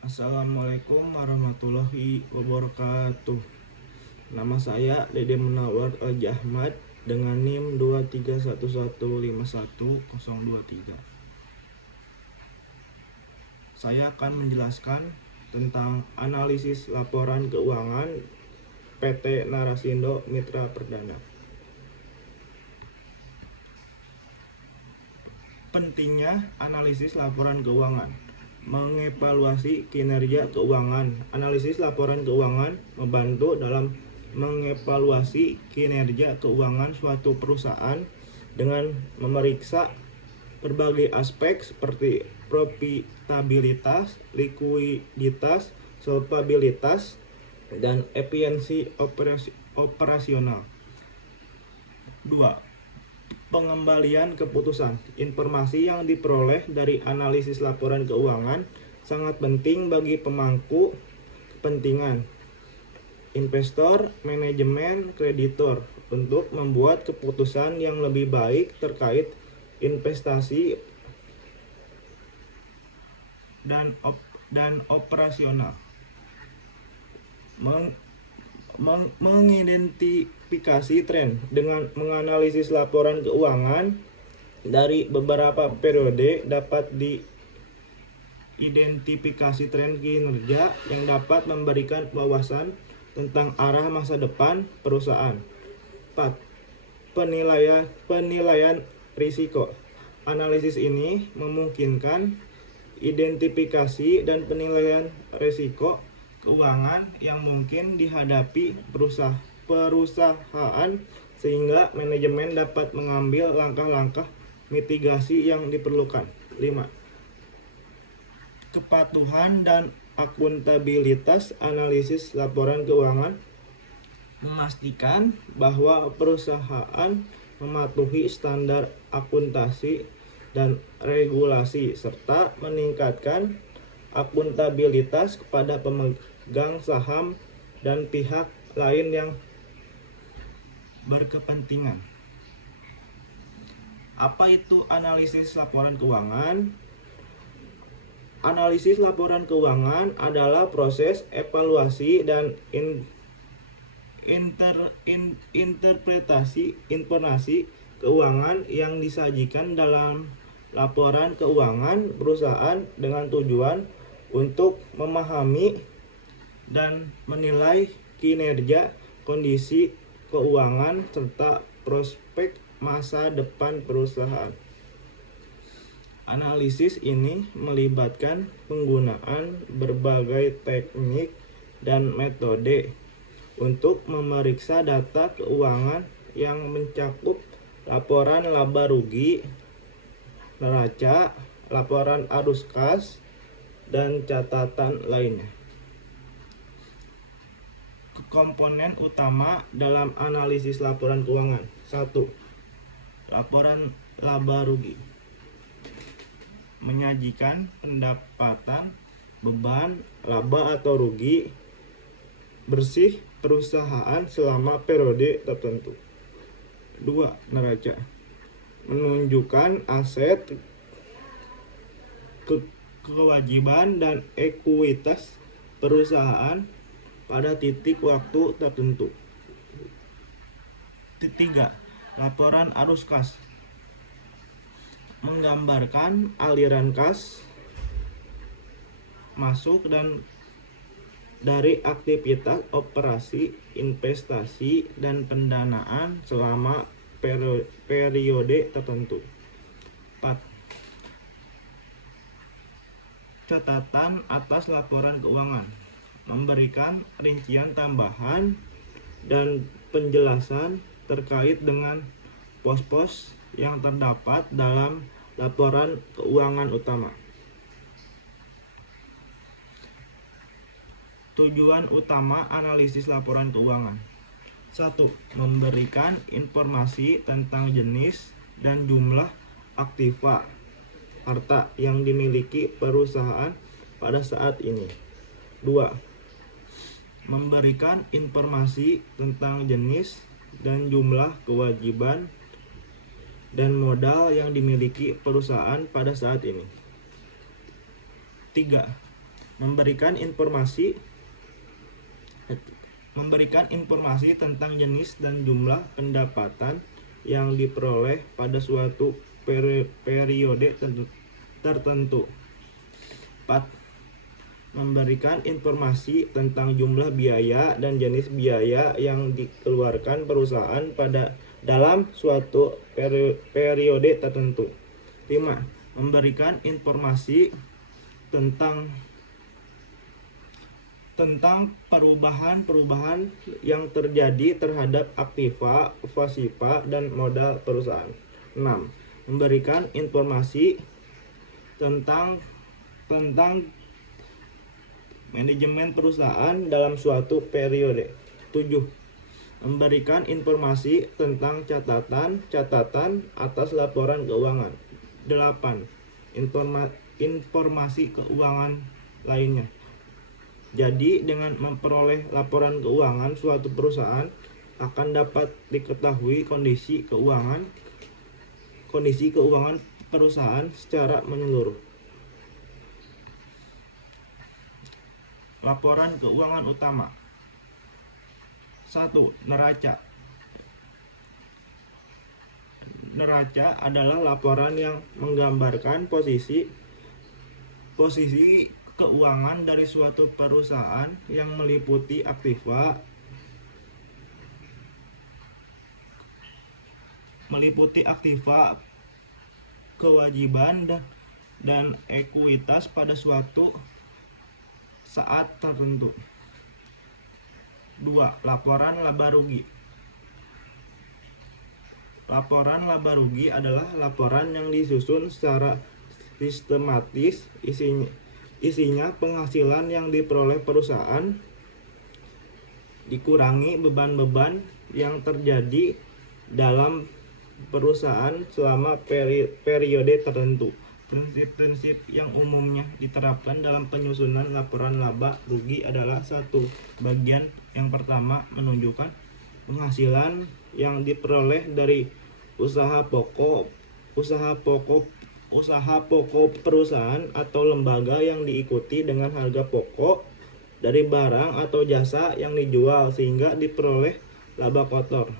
Assalamualaikum warahmatullahi wabarakatuh. Nama saya Dede Munawar Al-Jahmad dengan NIM 231151023. Saya akan menjelaskan tentang analisis laporan keuangan PT Narasindo Mitra Perdana. Pentingnya analisis laporan keuangan. Mengevaluasi kinerja keuangan. Analisis laporan keuangan membantu dalam mengevaluasi kinerja keuangan suatu perusahaan dengan memeriksa berbagai aspek seperti profitabilitas, likuiditas, solvabilitas, dan efisiensi operasional. 2. Pengembalian keputusan. Informasi yang diperoleh dari analisis laporan keuangan sangat penting bagi pemangku kepentingan, investor, manajemen, kreditor untuk membuat keputusan yang lebih baik terkait investasi dan operasional. Mengidentifikasi tren. Dengan menganalisis laporan keuangan dari beberapa periode dapat diidentifikasi tren kinerja yang dapat memberikan wawasan tentang arah masa depan perusahaan. 4. Penilaian risiko. Analisis ini memungkinkan identifikasi dan penilaian risiko keuangan yang mungkin dihadapi perusahaan sehingga manajemen dapat mengambil langkah-langkah mitigasi yang diperlukan. 5. Kepatuhan dan akuntabilitas analisis laporan keuangan memastikan bahwa perusahaan mematuhi standar akuntansi dan regulasi serta meningkatkan akuntabilitas kepada pemegang saham dan pihak lain yang berkepentingan. Apa itu analisis laporan keuangan? Analisis laporan keuangan adalah proses evaluasi dan interpretasi informasi keuangan yang disajikan dalam laporan keuangan perusahaan dengan tujuan untuk memahami dan menilai kinerja, kondisi keuangan, serta prospek masa depan perusahaan. Analisis ini melibatkan penggunaan berbagai teknik dan metode untuk memeriksa data keuangan yang mencakup laporan laba rugi, neraca, laporan arus kas, dan catatan lainnya. Komponen utama dalam analisis laporan keuangan. 1. Laporan laba rugi. Menyajikan pendapatan, beban, laba atau rugi bersih perusahaan selama periode tertentu. 2. Neraca. Menunjukkan aset, kewajiban dan ekuitas perusahaan pada titik waktu tertentu. 3. Laporan arus kas. Menggambarkan aliran kas masuk dan dari aktivitas operasi, investasi, dan pendanaan selama periode tertentu. 4. Catatan atas laporan keuangan. Memberikan rincian tambahan dan penjelasan terkait dengan pos-pos yang terdapat dalam laporan keuangan utama. Tujuan utama analisis laporan keuangan. 1. Memberikan informasi tentang jenis dan jumlah aktiva harta yang dimiliki perusahaan pada saat ini. 2. Memberikan informasi tentang jenis dan jumlah kewajiban dan modal yang dimiliki perusahaan pada saat ini. 3. memberikan informasi tentang jenis dan jumlah pendapatan yang diperoleh pada suatu periode tertentu. 4. Memberikan informasi tentang jumlah biaya dan jenis biaya yang dikeluarkan perusahaan dalam suatu periode tertentu. 5. Memberikan informasi tentang perubahan-perubahan yang terjadi terhadap aktiva, pasiva, dan modal perusahaan. 6. Memberikan informasi tentang manajemen perusahaan dalam suatu periode. 7. Memberikan informasi tentang catatan atas laporan keuangan. 8. Informasi keuangan lainnya. Jadi dengan memperoleh laporan keuangan suatu perusahaan akan dapat diketahui kondisi keuangan perusahaan secara menyeluruh. Laporan keuangan utama. 1. Neraca. Neraca adalah laporan yang menggambarkan posisi keuangan dari suatu perusahaan yang meliputi aktiva, kewajiban dan ekuitas pada suatu saat tertentu. 2. Laporan laba rugi. Laporan laba rugi adalah laporan yang disusun secara sistematis. Isinya penghasilan yang diperoleh perusahaan dikurangi beban-beban yang terjadi dalam perusahaan selama periode tertentu. Prinsip-prinsip yang umumnya diterapkan dalam penyusunan laporan laba rugi adalah: 1. Bagian yang pertama menunjukkan penghasilan yang diperoleh dari usaha pokok perusahaan atau lembaga yang diikuti dengan harga pokok dari barang atau jasa yang dijual sehingga diperoleh laba kotor.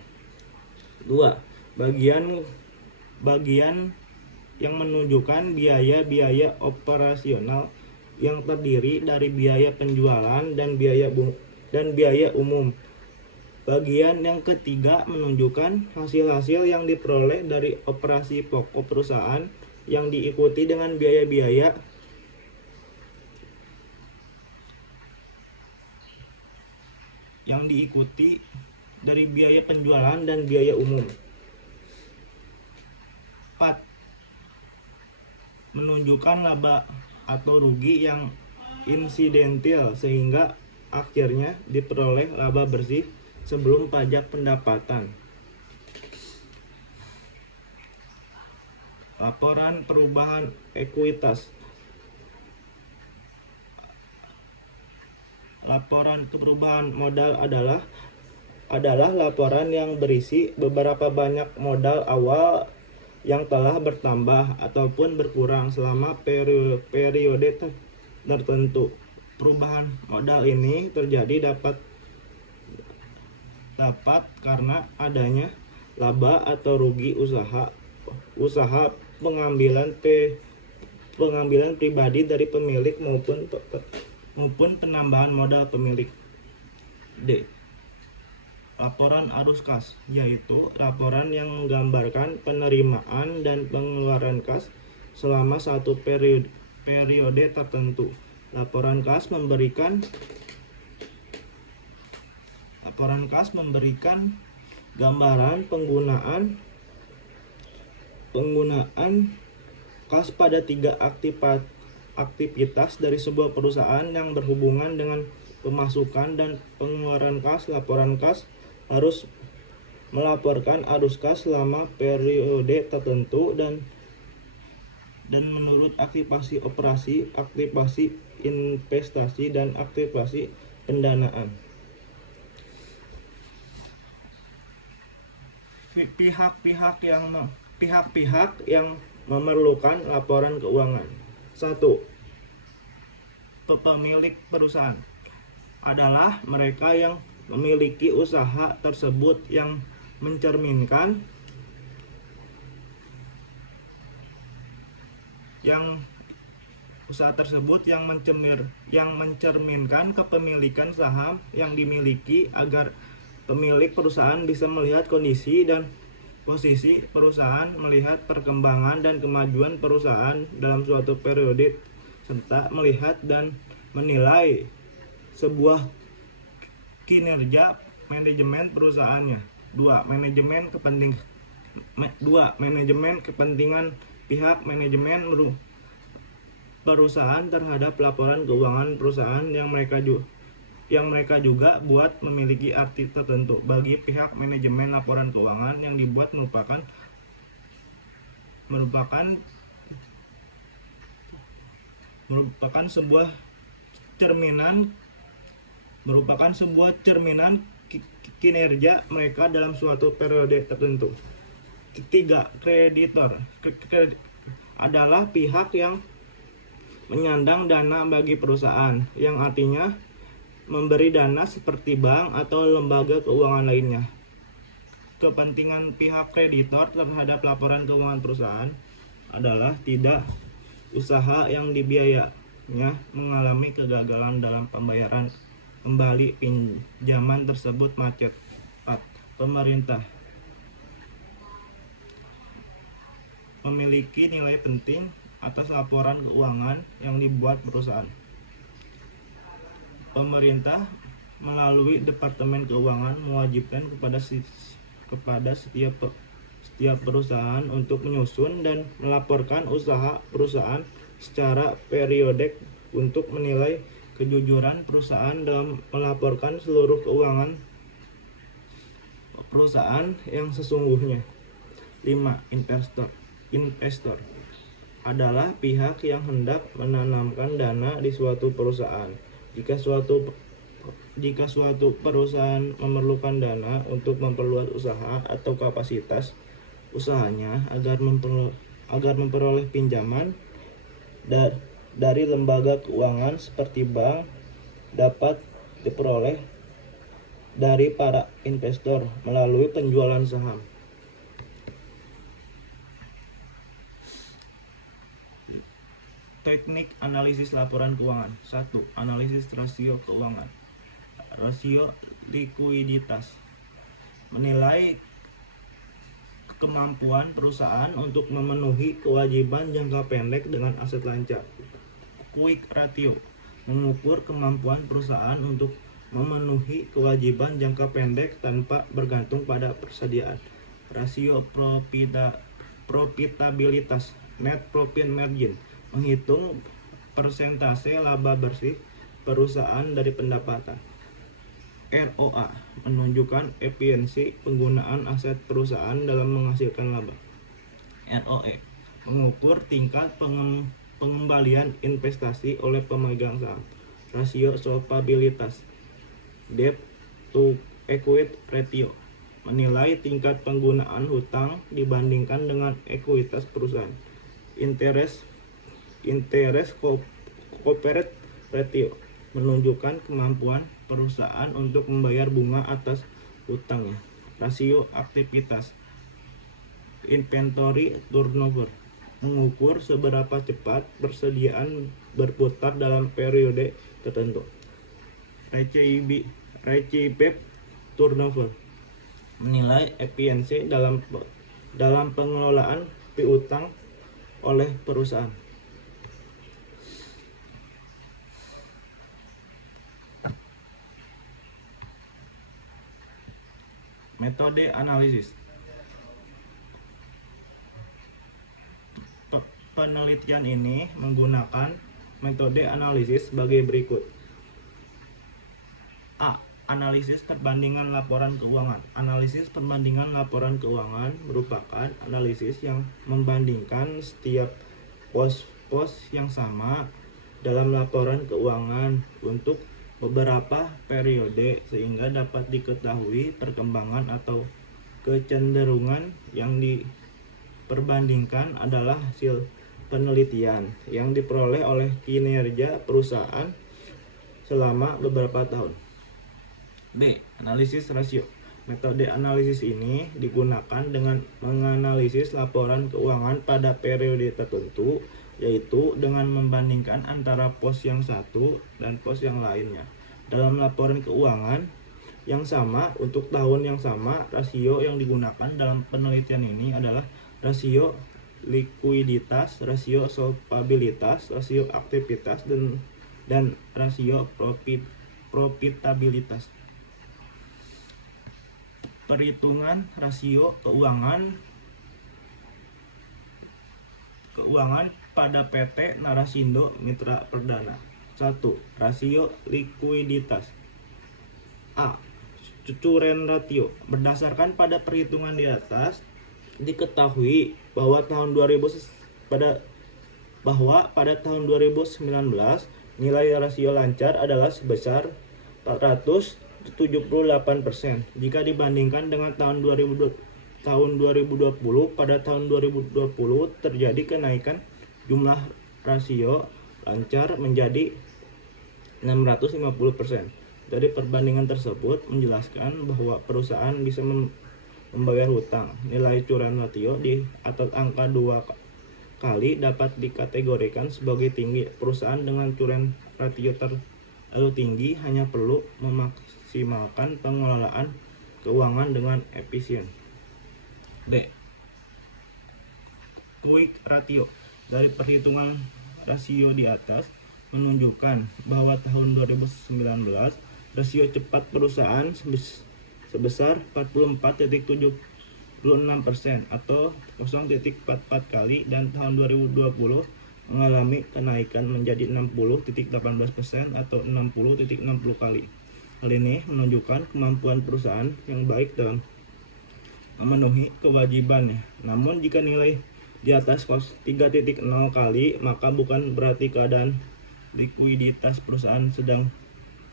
2. Bagian yang menunjukkan biaya-biaya operasional yang terdiri dari biaya penjualan dan biaya umum. Bagian yang ketiga menunjukkan hasil-hasil yang diperoleh dari operasi pokok perusahaan yang diikuti dengan biaya-biaya dari biaya penjualan dan biaya umum. 4. Menunjukkan laba atau rugi yang insidentil sehingga akhirnya diperoleh laba bersih sebelum pajak pendapatan. Laporan perubahan ekuitas. Laporan perubahan modal adalah laporan yang berisi beberapa banyak modal awal yang telah bertambah ataupun berkurang selama periode tertentu. Perubahan modal ini terjadi dapat karena adanya laba atau rugi usaha pengambilan pribadi dari pemilik maupun penambahan modal pemilik. D. Laporan arus kas, yaitu laporan yang menggambarkan penerimaan dan pengeluaran kas selama satu periode tertentu. Laporan kas memberikan gambaran penggunaan kas pada 3 aktivitas dari sebuah perusahaan yang berhubungan dengan pemasukan dan pengeluaran kas. Laporan kas harus melaporkan arus kas selama periode tertentu dan menurut aktivasi operasi, aktivasi investasi, dan aktivasi pendanaan. Pihak-pihak yang memerlukan laporan keuangan. 1. pemilik perusahaan adalah mereka yang memiliki usaha tersebut yang mencerminkan yang mencerminkan kepemilikan saham yang dimiliki, agar pemilik perusahaan bisa melihat kondisi dan posisi perusahaan, melihat perkembangan dan kemajuan perusahaan dalam suatu periode, serta melihat dan menilai sebuah kinerja manajemen perusahaannya. 2. Manajemen kepentingan pihak manajemen perusahaan terhadap laporan keuangan perusahaan yang mereka juga buat memiliki arti tertentu. Bagi pihak manajemen, laporan keuangan yang dibuat merupakan sebuah cerminan kinerja mereka dalam suatu periode tertentu. 3. Kreditor adalah pihak yang menyandang dana bagi perusahaan, yang artinya memberi dana seperti bank atau lembaga keuangan lainnya. Kepentingan pihak kreditor terhadap laporan keuangan perusahaan adalah tidak usaha yang dibiayainya mengalami kegagalan dalam pembayaran kembali pinjaman tersebut macet. 4. Pemerintah memiliki nilai penting atas laporan keuangan yang dibuat perusahaan. Pemerintah melalui Departemen Keuangan mewajibkan kepada setiap perusahaan untuk menyusun dan melaporkan usaha perusahaan secara periodik untuk menilai kejujuran perusahaan dalam melaporkan seluruh keuangan perusahaan yang sesungguhnya. 5. Investor adalah pihak yang hendak menanamkan dana di suatu perusahaan. Jika suatu perusahaan memerlukan dana untuk memperluas usaha atau kapasitas usahanya agar memperoleh pinjaman dari lembaga keuangan seperti bank, dapat diperoleh dari para investor melalui penjualan saham. Teknik analisis laporan keuangan. 1. Analisis rasio keuangan. Rasio likuiditas menilai kemampuan perusahaan untuk memenuhi kewajiban jangka pendek dengan aset lancar. Quick ratio mengukur kemampuan perusahaan untuk memenuhi kewajiban jangka pendek tanpa bergantung pada persediaan. Rasio profitabilitas, net profit margin, menghitung persentase laba bersih perusahaan dari pendapatan. ROA menunjukkan efisiensi penggunaan aset perusahaan dalam menghasilkan laba. ROE mengukur tingkat pengembalian investasi oleh pemegang saham. Rasio solvabilitas, debt to equity ratio, menilai tingkat penggunaan hutang dibandingkan dengan ekuitas perusahaan. Interest coverage ratio menunjukkan kemampuan perusahaan untuk membayar bunga atas hutangnya. Rasio aktivitas, inventory turnover, mengukur seberapa cepat persediaan berputar dalam periode tertentu. Receive turnover menilai efisiensi dalam pengelolaan piutang oleh perusahaan. Metode analisis. Penelitian ini menggunakan metode analisis sebagai berikut. A. Analisis perbandingan laporan keuangan. Analisis perbandingan laporan keuangan merupakan analisis yang membandingkan setiap pos-pos yang sama dalam laporan keuangan untuk beberapa periode sehingga dapat diketahui perkembangan atau kecenderungan. Yang diperbandingkan adalah hasil penelitian yang diperoleh oleh kinerja perusahaan selama beberapa tahun. B. Analisis rasio. Metode analisis ini digunakan dengan menganalisis laporan keuangan pada periode tertentu, yaitu dengan membandingkan antara pos yang satu dan pos yang lainnya. Dalam laporan keuangan yang sama untuk tahun yang sama, rasio yang digunakan dalam penelitian ini adalah rasio likuiditas, rasio solvabilitas, rasio aktivitas, dan rasio profitabilitas. Perhitungan rasio keuangan pada PT Narasindo Mitra Perdana. 1. Rasio likuiditas. A. Curen ratio. Berdasarkan pada perhitungan di atas, diketahui bahwa pada tahun 2019 nilai rasio lancar adalah sebesar 478%. Jika dibandingkan dengan tahun 2020, pada tahun 2020 terjadi kenaikan jumlah rasio lancar menjadi 650%. Dari perbandingan tersebut menjelaskan bahwa perusahaan bisa membayar hutang. Nilai curan ratio di atas angka 2 kali dapat dikategorikan sebagai tinggi. Perusahaan dengan curan ratio terlalu tinggi hanya perlu memaksimalkan pengelolaan keuangan dengan efisien. B. Quick ratio. Dari perhitungan rasio di atas menunjukkan bahwa tahun 2019 rasio cepat perusahaan sebesar 44,76% atau 0,44 kali, dan tahun 2020 mengalami kenaikan menjadi 60,18% atau 60,60 kali. Hal ini menunjukkan kemampuan perusahaan yang baik dalam memenuhi kewajibannya. Namun jika nilai di atas 3,0 kali, maka bukan berarti keadaan likuiditas perusahaan sedang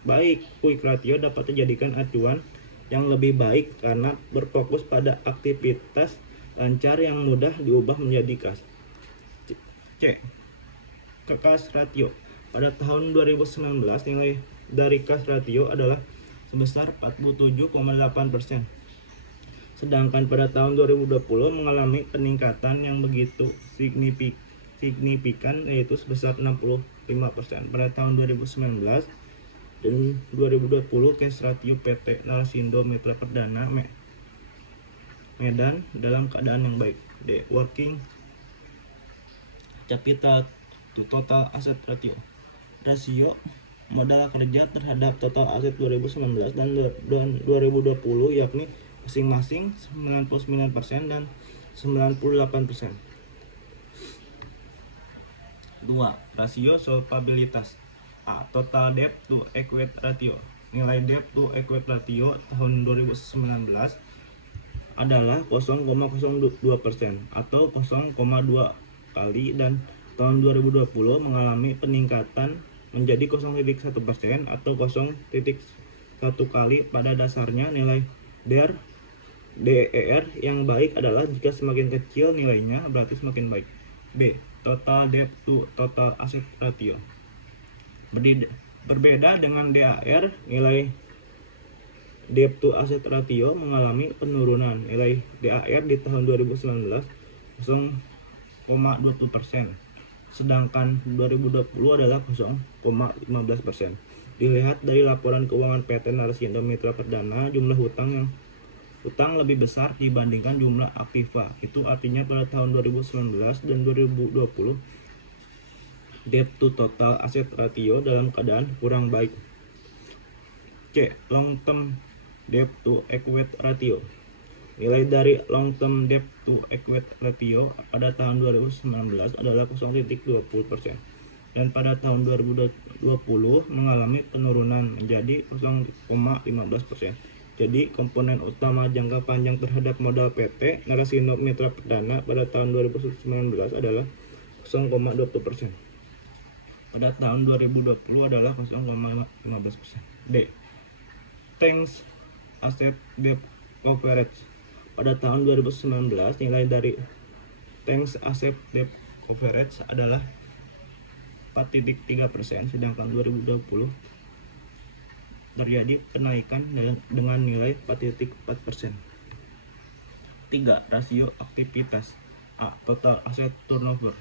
baik. Quick ratio dapat dijadikan acuan yang lebih baik karena berfokus pada aktivitas lancar yang mudah diubah menjadi kas. C. Kas ratio. Pada tahun 2019 nilai dari kas ratio adalah sebesar 47,8%. Sedangkan pada tahun 2020 mengalami peningkatan yang begitu signifikan, yaitu sebesar 65%. Pada tahun 2019 dan 2020 cash ratio PT Narasindo Mitra Perdana Medan dalam keadaan yang baik. D. Working capital to total asset ratio. Rasio modal kerja terhadap total aset 2019 dan 2020 yakni masing-masing 99% dan 98%. 2. Rasio solvabilitas. A. Total debt to equity ratio. Nilai debt to equity ratio tahun 2019 adalah 0,02% atau 0,2 kali, dan tahun 2020 mengalami peningkatan menjadi 0,1% atau 0,1 kali. Pada dasarnya nilai DER yang baik adalah jika semakin kecil nilainya berarti semakin baik. B. Total debt to total asset ratio. Berbeda dengan DAR, nilai debt to asset ratio mengalami penurunan. Nilai DAR di tahun 2019 0,20%, sedangkan 2020 adalah 0,15%. Dilihat dari laporan keuangan PT Narasindo Mitra Perdana, jumlah hutang lebih besar dibandingkan jumlah aktiva. Itu artinya pada tahun 2019 dan 2020 debt to total asset ratio dalam keadaan kurang baik. C. Long term debt to equity ratio. Nilai dari long term debt to equity ratio pada tahun 2019 adalah 0,20% dan pada tahun 2020 mengalami penurunan menjadi 0,15%. Jadi komponen utama jangka panjang terhadap modal PT Narasindo Mitra Perdana pada tahun 2019 adalah 0,20%. Pada tahun 2020 adalah 0,15%. D. Thanks asset debt coverage. Pada tahun 2019 nilai dari thanks asset debt coverage adalah 4,3%, sedangkan 2020 terjadi kenaikan dengan nilai 4,4%. 3. Rasio aktivitas. A. Total aset turnover.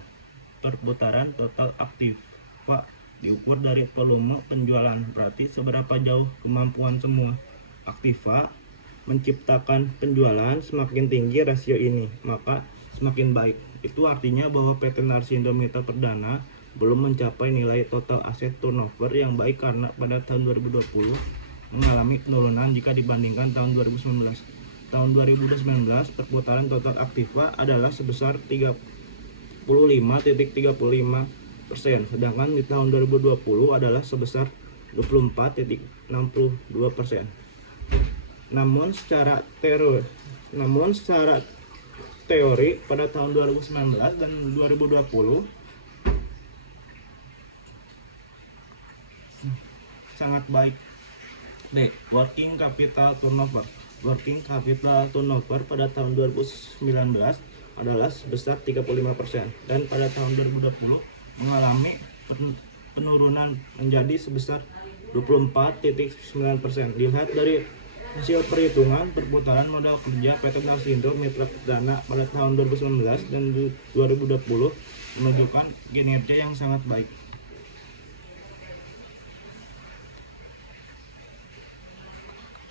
Perputaran total aktiva diukur dari volume penjualan, berarti seberapa jauh kemampuan semua aktiva menciptakan penjualan. Semakin tinggi rasio ini, maka semakin baik. Itu artinya bahwa PT Narsindo Mitra Perdana belum mencapai nilai total aset turnover yang baik karena pada tahun 2020 mengalami penurunan jika dibandingkan tahun 2019. Tahun 2019 perputaran total aktiva adalah sebesar 35,35%, sedangkan di tahun 2020 adalah sebesar 24,62%. Namun secara teori pada tahun 2019 dan 2020 sangat baik. D. Working capital turnover. Working capital turnover pada tahun 2019 adalah sebesar 35% dan pada tahun 2020 mengalami penurunan menjadi sebesar 24,9%. Dilihat dari hasil perhitungan perputaran modal kerja PT Narsindo Mitra Perdana pada tahun 2019 dan 2020 menunjukkan kinerja yang sangat baik.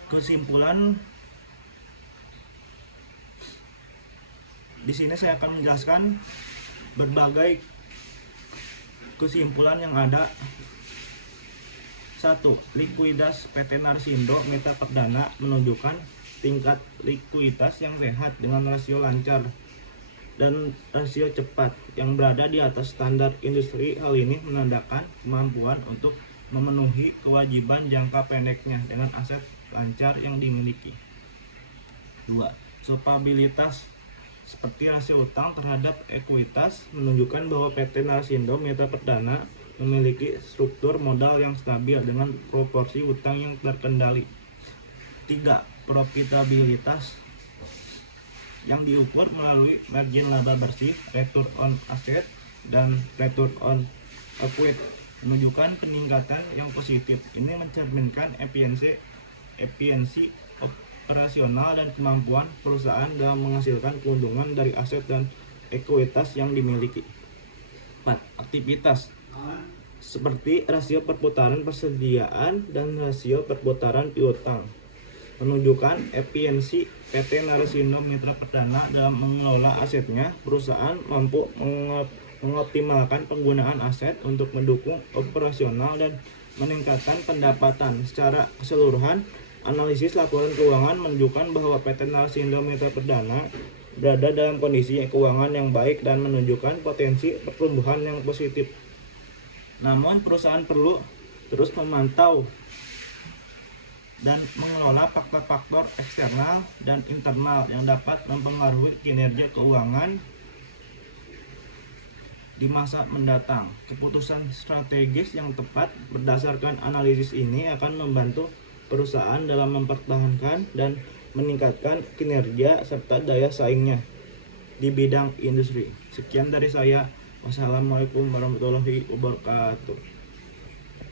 Kesimpulan, di sini saya akan menjelaskan berbagai kesimpulan yang ada. 1. Likuiditas PT Narsindo Mitra Perdana menunjukkan tingkat likuiditas yang sehat dengan rasio lancar dan rasio cepat yang berada di atas standar industri. Hal ini menandakan kemampuan untuk memenuhi kewajiban jangka pendeknya dengan aset lancar yang dimiliki. 2. Solvabilitas seperti rasio utang terhadap ekuitas menunjukkan bahwa PT Narsindo Mitra Perdana memiliki struktur modal yang stabil dengan proporsi utang yang terkendali. 3. Profitabilitas yang diukur melalui margin laba bersih, return on asset, dan return on equity menunjukkan peningkatan yang positif. Ini mencerminkan efisiensi operasional dan kemampuan perusahaan dalam menghasilkan keuntungan dari aset dan ekuitas yang dimiliki. 4. Aktivitas seperti rasio perputaran persediaan dan rasio perputaran piutang menunjukkan efisiensi PT Narsindo Mitra Perdana dalam mengelola asetnya. Perusahaan mampu mengoptimalkan penggunaan aset untuk mendukung operasional dan meningkatkan pendapatan. Secara keseluruhan, analisis laporan keuangan menunjukkan bahwa PT Narsindo Mitra Perdana berada dalam kondisi keuangan yang baik dan menunjukkan potensi pertumbuhan yang positif. Namun perusahaan perlu terus memantau dan mengelola faktor-faktor eksternal dan internal yang dapat mempengaruhi kinerja keuangan di masa mendatang. Keputusan strategis yang tepat berdasarkan analisis ini akan membantu perusahaan dalam mempertahankan dan meningkatkan kinerja serta daya saingnya di bidang industri. Sekian dari saya. Wassalamualaikum warahmatullahi wabarakatuh.